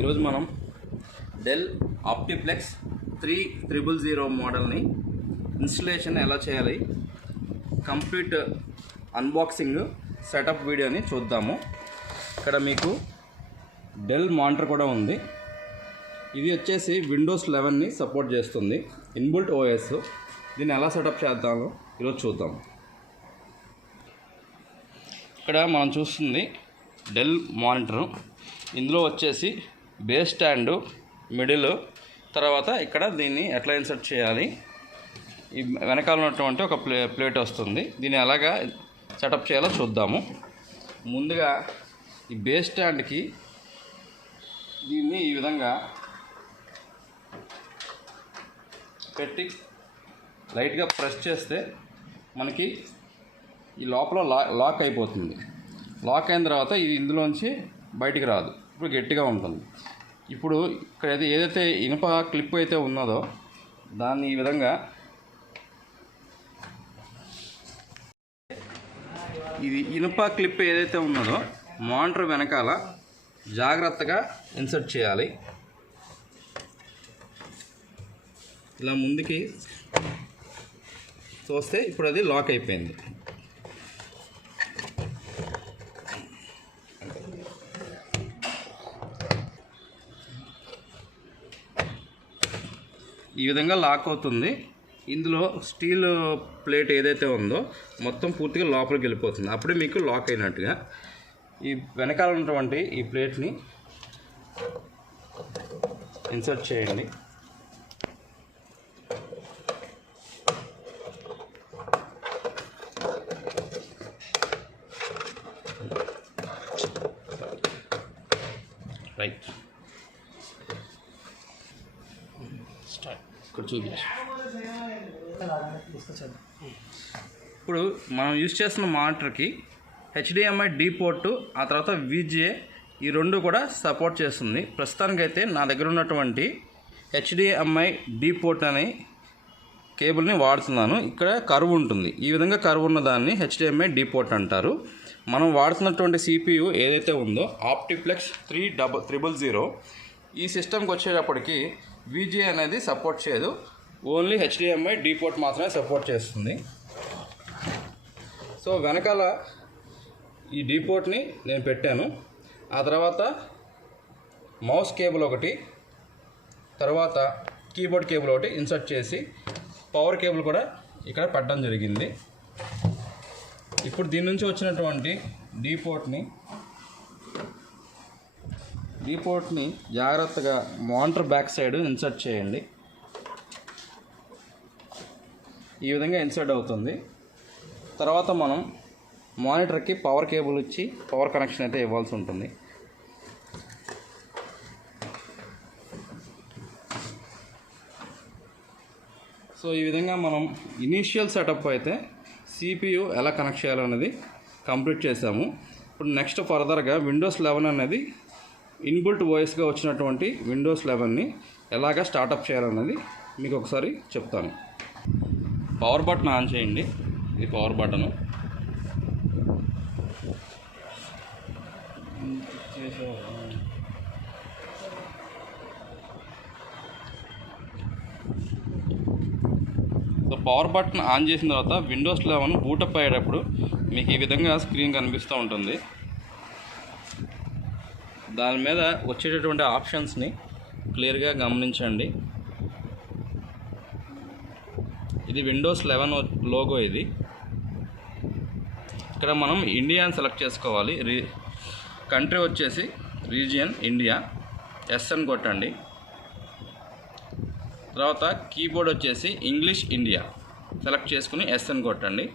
ఈరోజు మనం del OptiPlex 3000 మోడల్ని ఇన్స్టలేషన్ ఎలా చేయాలి కంప్లీట్ అన్బాక్సింగ్ సెటప్ వీడియోని చూద్దాము. ఇక్కడ మీకు డెల్ మానిటర్ కూడా ఉంది. ఇది వచ్చేసి విండోస్ 11ని సపోర్ట్ చేస్తుంది, ఇన్బుల్ట్ ఓఎస్. దీన్ని ఎలా సెటప్ చేద్దామో ఈరోజు చూద్దాం. ఇక్కడ మనం చూస్తుంది డెల్ మానిటర్. ఇందులో వచ్చేసి బేస్ స్టాండు, మిడిల్, తర్వాత ఇక్కడ దీన్ని ఎట్లా ఇన్సర్ట్ చేయాలి, ఈ వెనకాల ఉన్నటువంటి ఒక ప్లేట్ వస్తుంది. దీన్ని ఎలాగా సెటప్ చేయాలో చూద్దాము. ముందుగా ఈ బేస్ స్టాండ్కి దీన్ని ఈ విధంగా పెట్టి లైట్గా ప్రెస్ చేస్తే మనకి ఈ లోపల లాక్ అయిపోతుంది. లాక్ అయిన తర్వాత ఇది ఇందులోంచి బయటికి రాదు. ఇప్పుడు గట్టిగా ఉంటుంది. ఇప్పుడు ఇక్కడ ఏదైతే ఇనుప క్లిప్ అయితే ఉన్నదో దాన్ని ఈ విధంగా ఇది ఇనుప క్లిప్ ఏదైతే ఉన్నదో మానిటర్ వెనకాల జాగ్రత్తగా ఇన్సర్ట్ చేయాలి. ఇలా ముందుకి చూస్తే ఇప్పుడు అది లాక్ అయిపోయింది. ఈ విధంగా లాక్ అవుతుంది. ఇందులో స్టీల్ ప్లేట్ ఏదైతే ఉందో మొత్తం పూర్తిగా లోపలికి వెళ్ళిపోతుంది. అప్పుడే మీకు లాక్ అయినట్టుగా. ఈ వెనకాల ఉన్నటువంటి ఈ ప్లేట్ని ఇన్సర్ట్ చేయండి. రైట్, ఇక్కడ చూపించు. ఇప్పుడు మనం యూజ్ చేస్తున్న మానిటర్కి HDMI D పోర్టు, ఆ తర్వాత VGA, ఈ రెండు కూడా సపోర్ట్ చేస్తుంది. ప్రస్తుతానికైతే నా దగ్గర ఉన్నటువంటి HDMI D పోర్ట్ అనే కేబుల్ని వాడుతున్నాను. ఇక్కడ కర్వ్ ఉంటుంది. ఈ విధంగా కర్వ్ ఉన్న దాన్ని HDMI D పోర్ట్ అంటారు. మనం వాడుతున్నటువంటి CPU ఏదైతే ఉందో OptiPlex 3000, ఈ సిస్టమ్కి వచ్చేటప్పటికి VGA అనేది సపోర్ట్ చేయదు. ఓన్లీ HDMI D పోర్ట్ మాత్రమే సపోర్ట్ చేస్తుంది. సో వెనకాల ఈ D పోర్ట్ని నేను పెట్టాను. ఆ తర్వాత మౌస్ కేబుల్ ఒకటి, తర్వాత కీబోర్డ్ కేబుల్ ఒకటి ఇన్సర్ట్ చేసి పవర్ కేబుల్ కూడా ఇక్కడ పెట్టడం జరిగింది. ఇప్పుడు దీని నుంచి వచ్చినటువంటి D పోర్ట్ని జాగ్రత్తగా మానిటర్ బ్యాక్ సైడ్ ఇన్సర్ట్ చేయండి. ఈ విధంగా ఇన్సర్ట్ అవుతుంది. తర్వాత మనం మానిటర్కి పవర్ కేబుల్ ఇచ్చి పవర్ కనెక్షన్ అయితే ఇవ్వాల్సి ఉంటుంది. సో ఈ విధంగా మనం ఇనీషియల్ సెటప్ అయితే CPU ఎలా కనెక్ట్ చేయాలనేది కంప్లీట్ చేసాము. ఇప్పుడు నెక్స్ట్ ఫర్దర్గా విండోస్ 11 అనేది ఇన్బుల్ట్ వాయిస్గా వచ్చినటువంటి విండోస్ 11ని ఎలాగా స్టార్టప్ చేయాలన్నది మీకు ఒకసారి చెప్తాను. పవర్ బటన్ ఆన్ చేయండి. ఇది power button. So power button on చేసిన తర్వాత విండోస్ 11 బూటప్ అయ్యేటప్పుడు మీకు ఈ విధంగా స్క్రీన్ కనిపిస్తూ ఉంటుంది. దాని మీద వచ్చేటటువంటి ఆప్షన్స్ని క్లియర్గా గమనించండి. ఇది విండోస్ 11 లోగో. ఇది ఇక్కడ మనం ఇండియా అని సెలెక్ట్ చేసుకోవాలి. కంట్రీ వచ్చేసి రీజియన్ ఇండియా, SN కొట్టండి. తర్వాత కీబోర్డ్ వచ్చేసి ఇంగ్లీష్ ఇండియా సెలెక్ట్ చేసుకుని SN కొట్టండి.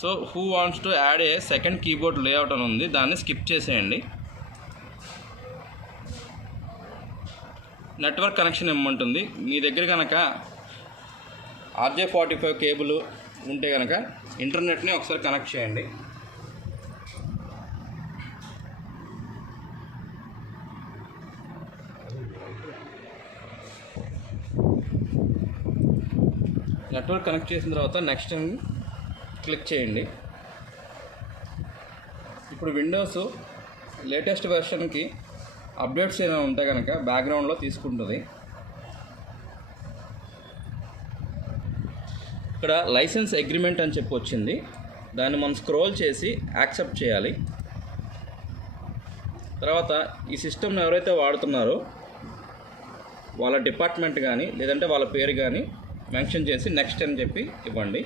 So who wants to add A second keyboard layout అని ఉంది, దాన్ని స్కిప్ చేసేయండి. Network connection ఇమ్మంటుంది. మీ దగ్గర కనుక RJ45 కేబుల్ ఉంటే కనుక ఇంటర్నెట్ని ఒకసారి కనెక్ట్ చేయండి. నెట్వర్క్ కనెక్ట్ చేసిన తర్వాత నెక్స్ట్ క్లిక్ చేయండి. ఇప్పుడు విండోస్ లేటెస్ట్ వెర్షన్కి అప్డేట్స్ ఏమైనా ఉంటే కనుక బ్యాక్గ్రౌండ్లో తీసుకుంటుంది. ఇక్కడ లైసెన్స్ అగ్రిమెంట్ అని చెప్పి వచ్చింది, దాన్ని మనం స్క్రోల్ చేసి యాక్సెప్ట్ చేయాలి. తర్వాత ఈ సిస్టమ్ని ఎవరైతే వాడుతున్నారో వాళ్ళ డిపార్ట్మెంట్ కానీ లేదంటే వాళ్ళ పేరు కానీ మెన్షన్ చేసి నెక్స్ట్ అని చెప్పి ఇవ్వండి.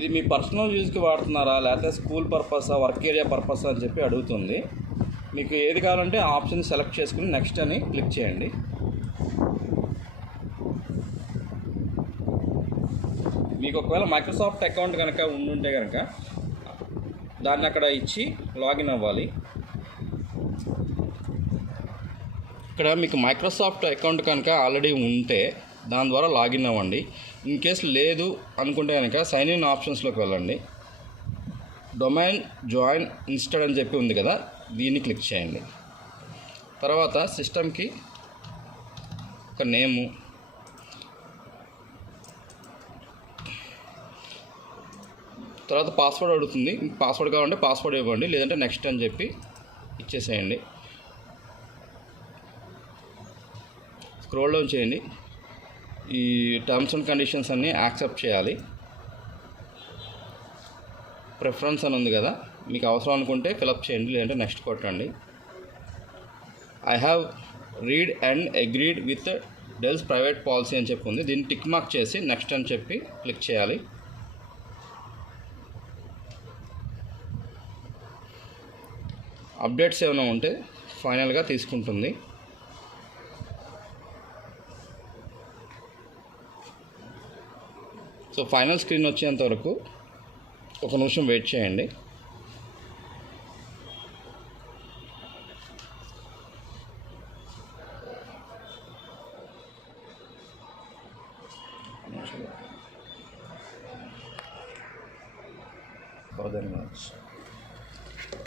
ఇది మీ పర్సనల్ యూజ్కి వాడుతున్నారా లేకపోతే స్కూల్ పర్పసా వర్క్ ఏరియా పర్పసా అని చెప్పి అడుగుతుంది. మీకు ఏది కావాలంటే ఆప్షన్ సెలెక్ట్ చేసుకుని నెక్స్ట్ అని క్లిక్ చేయండి. మీకు ఒకవేళ మైక్రోసాఫ్ట్ అకౌంట్ కనుక ఉండుంటే కనుక దాన్ని అక్కడ ఇచ్చి లాగిన్ అవ్వాలి. ఇక్కడ మీకు మైక్రోసాఫ్ట్ అకౌంట్ కనుక ఆల్రెడీ ఉంటే దాని ద్వారా లాగిన్ అవ్వండి. ఇన్ కేస్ లేదు అనుకుంటే కనుక సైన్ ఇన్ ఆప్షన్స్లోకి వెళ్ళండి. డొమైన్ జాయిన్ ఇన్స్టెడ్ అని చెప్పి ఉంది కదా, దీన్ని క్లిక్ చేయండి. తర్వాత సిస్టమ్కి ఒక నేము, తర్వాత పాస్వర్డ్ అడుగుతుంది. పాస్వర్డ్ కావాలంటే పాస్వర్డ్ ఇవ్వండి, లేదంటే నెక్స్ట్ అని చెప్పి ఇచ్చేసేయండి. స్క్రోల్ డౌన్ చేయండి. ఈ టర్మ్స్ అండ్ కండిషన్స్ అన్నీ యాక్సెప్ట్ చేయాలి. ప్రిఫరెన్స్ అని ఉంది కదా, మీకు అవసరం అనుకుంటే ఫిలప్ చేయండి, లేదంటే నెక్స్ట్ కొట్టండి. I have read and agreed with deals private policy అని చెప్పి ఉంది, దీన్ని టిక్ మార్క్ చేసి నెక్స్ట్ అని చెప్పి క్లిక్ చేయాలి. అప్డేట్స్ ఏమైనా ఉంటే ఫైనల్గా తీసుకుంటుంది. సో ఫైనల్ స్క్రీన్ వచ్చేంత వరకు ఒక నిమిషం వెయిట్ చేయండి.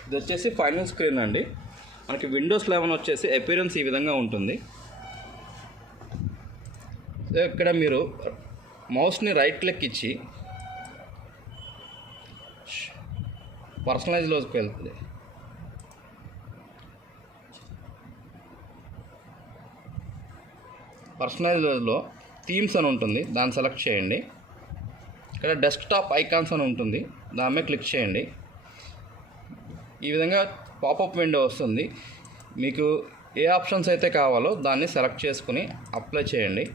ఇది వచ్చేసి ఫైనల్ స్క్రీన్ అండి. మనకి విండోస్ 11 వచ్చేసి అపియరెన్స్ ఈ విధంగా ఉంటుంది. ఇక్కడ మీరు మౌస్ని రైట్ క్లిక్ ఇచ్చి పర్సనలైజ్లోకి వెళ్తుంది. పర్సనలైజ్లో థీమ్స్ అని ఉంటుంది, దాన్ని సెలెక్ట్ చేయండి. ఇక్కడ డెస్క్టాప్ ఐకాన్స్ అని ఉంటుంది, దాని మీద క్లిక్ చేయండి. ఈ విధంగా పాపప్ విండో వస్తుంది. మీకు ఏ ఆప్షన్స్ అయితే కావాలో దాన్ని సెలెక్ట్ చేసుకుని అప్లై చేయండి.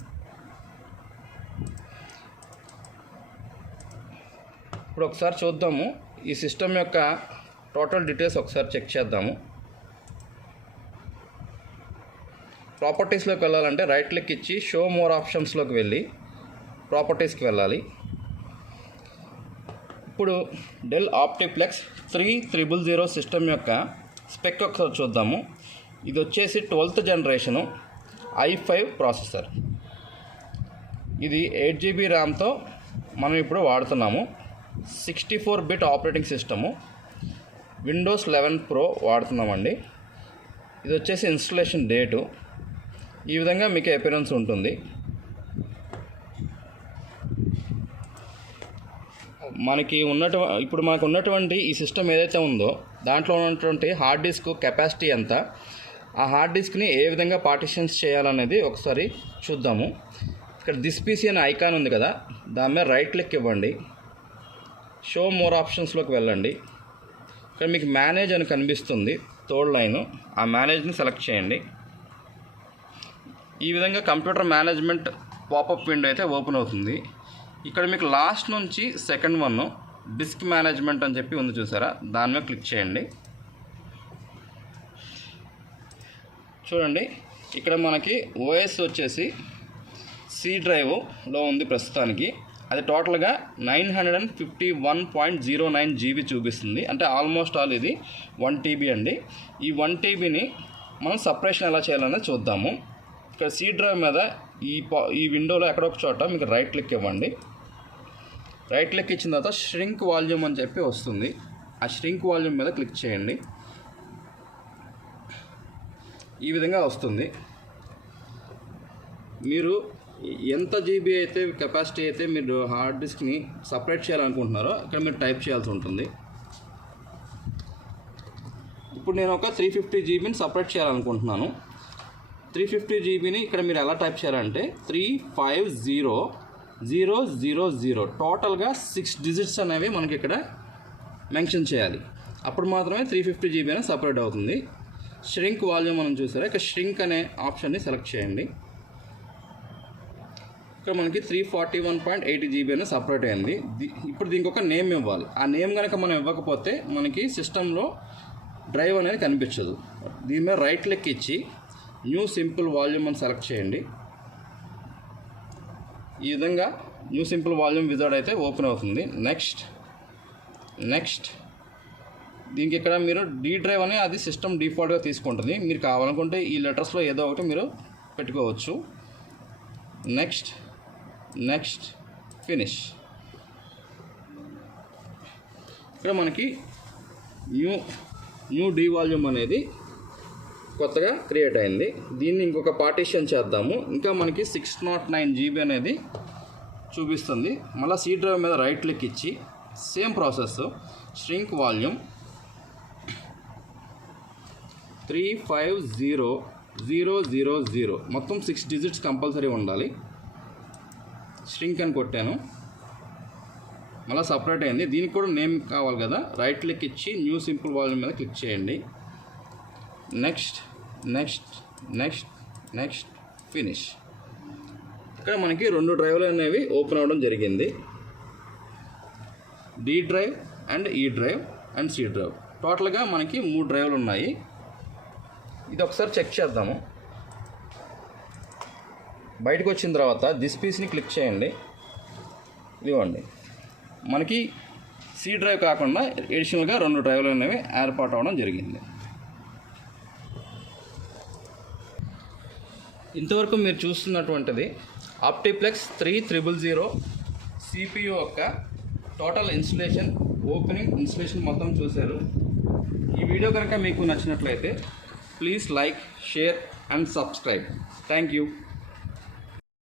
ఇప్పుడు ఒకసారి చూద్దాము, ఈ సిస్టమ్ యొక్క టోటల్ డీటెయిల్స్ ఒకసారి చెక్ చేద్దాము. ప్రాపర్టీస్లోకి వెళ్ళాలంటే రైట్ క్లిక్ ఇచ్చి షో మోర్ ఆప్షన్స్లోకి వెళ్ళి ప్రాపర్టీస్కి వెళ్ళాలి. ఇప్పుడు డెల్ ఆప్టిప్లెక్స్ 3000 సిస్టమ్ యొక్క స్పెక్ ఒకసారి చూద్దాము. ఇది వచ్చేసి 12th జనరేషను i5 ప్రాసెసర్. ఇది 8GB ర్యామ్తో మనం ఇప్పుడు వాడుతున్నాము. 64-bit operating system, Windows 11 Pro వాడుతున్నామండి. ఇది వచ్చేసి ఇన్స్టలేషన్ డేటు. ఈ విధంగా మీకు అపియరెన్స్ ఉంటుంది. ఇప్పుడు మనకు ఉన్నటువంటి ఈ సిస్టమ్ ఏదైతే ఉందో దాంట్లో ఉన్నటువంటి హార్డ్ డిస్క్ కెపాసిటీ ఎంత, ఆ హార్డ్ డిస్క్ని ఏ విధంగా పార్టిషన్స్ చేయాలనేది ఒకసారి చూద్దాము. ఇక్కడ దిస్ పీసీ అనే ఐకాన్ ఉంది కదా, దాని మీద రైట్ క్లిక్ ఇవ్వండి. షో మోర్ ఆప్షన్స్లోకి వెళ్ళండి. ఇక్కడ మీకు మేనేజ్ అని కనిపిస్తుంది, థర్డ్ లైను, ఆ మేనేజ్ని సెలెక్ట్ చేయండి. ఈ విధంగా కంప్యూటర్ మేనేజ్మెంట్ పాపప్ విండో అయితే ఓపెన్ అవుతుంది. ఇక్కడ మీకు లాస్ట్ నుంచి సెకండ్ వన్ డిస్క్ మేనేజ్మెంట్ అని చెప్పి ఉంది చూసారా, దాని మీద క్లిక్ చేయండి. చూడండి, ఇక్కడ మనకి ఓఎస్ వచ్చేసి C డ్రైవ్లో ఉంది ప్రస్తుతానికి. అది టోటల్గా 951.09 GB చూపిస్తుంది. అంటే ఆల్మోస్ట్ ఆల్ ఇది 1 TB అండి. ఈ 1 TBని మనం సపరేషన్ ఎలా చేయాలనేది చూద్దాము. ఇక్కడ సి డ్రైవ్ మీద ఈ విండోలో ఎక్కడొక చోట మీకు రైట్ క్లిక్ ఇవ్వండి. రైట్ క్లిక్ ఇచ్చిన తర్వాత ష్రింక్ వాల్యూమ్ అని చెప్పి వస్తుంది. ఆ ష్రింక్ వాల్యూమ్ మీద క్లిక్ చేయండి. ఈ విధంగా వస్తుంది. మీరు ఎంత జీబీ అయితే కెపాసిటీ అయితే మీరు హార్డ్ డిస్క్ని సపరేట్ చేయాలనుకుంటున్నారో ఇక్కడ మీరు టైప్ చేయాల్సి ఉంటుంది. ఇప్పుడు నేను ఒక 350 GBని సపరేట్ చేయాలనుకుంటున్నాను. 350 GBని ఇక్కడ మీరు ఎలా టైప్ చేయాలంటే 350000 టోటల్గా 6 డిజిట్స్ అనేవి మనకి ఇక్కడ మెన్షన్ చేయాలి. అప్పుడు మాత్రమే 350 GB అనేది సపరేట్ అవుతుంది. ష్రింక్ వాల్యూమ్ మనం చూసారా, ఇక్కడ ష్రింక్ అనే ఆప్షన్ని సెలెక్ట్ చేయండి. ఇక్కడ మనకి 341.80 GB అనేది సపరేట్ అయింది. ఇప్పుడు దీనికి ఒక నేమ్ ఇవ్వాలి. ఆ నేమ్ కనుక మనం ఇవ్వకపోతే మనకి సిస్టంలో డ్రైవ్ అనేది కనిపించదు. దీని మీద రైట్ క్లిక్ ఇచ్చి న్యూ సింపుల్ వాల్యూమ్ అని సెలెక్ట్ చేయండి. ఈ విధంగా న్యూ సింపుల్ వాల్యూమ్ విజార్డ్ అయితే ఓపెన్ అవుతుంది. నెక్స్ట్ దీనికి ఇక్కడ మీరు డి డ్రైవ్ అని అది సిస్టమ్ డిఫాల్ట్గా తీసుకుంటుంది. మీరు కావాలనుకుంటే ఈ లెటర్స్లో ఏదో ఒకటి మీరు పెట్టుకోవచ్చు. Next finish. ఇక్కడ మనకి న్యూ డి వాల్యూమ్ అనేది కొత్తగా క్రియేట్ అయింది. దీన్ని ఇంకొక పార్టీషన్ చేద్దాము. ఇంకా మనకి 609 GB అనేది చూపిస్తుంది. మళ్ళీ సి డ్రైవ్ మీద రైట్ క్లిక్ ఇచ్చి సేమ్ ప్రాసెస్ ష్రింక్ వాల్యూమ్ 350000 మొత్తం 6 డిజిట్స్ కంపల్సరీ ఉండాలి. ష్రింక్ అని కొట్టాను, మళ్ళీ సపరేట్ అయింది. దీనికి కూడా నేమ్ కావాలి కదా, రైట్ క్లిక్ ఇచ్చి న్యూ సింపుల్ వాల్యూమ్ మీద క్లిక్ చేయండి. Next finish. ఇక్కడ మనకి 2 డ్రైవ్లు అనేవి ఓపెన్ అవ్వడం జరిగింది. డి డ్రైవ్ అండ్ ఈ డ్రైవ్ అండ్ సి డ్రైవ్. టోటల్గా మనకి 3 డ్రైవ్లు ఉన్నాయి. ఇది ఒకసారి చెక్ చేద్దాము. బయటకు వచ్చిన తర్వాత దిస్ పీస్ని క్లిక్ చేయండి. ఇదిగోండి, మనకి సి డ్రైవ్ కాకుండా ఎడిషనల్గా 2 డ్రైవ్లు అనేవి ఏర్పాటు అవ్వడం జరిగింది. ఇంతవరకు మీరు చూస్తున్నటువంటిది ఆప్టిప్లెక్స్ 3000 CPU యొక్క టోటల్ ఇన్స్టలేషన్, ఓపెనింగ్, ఇన్స్టలేషన్ మొత్తం చూశారు. ఈ వీడియో కనుక మీకు నచ్చినట్లయితే please like, share and subscribe. Thank you.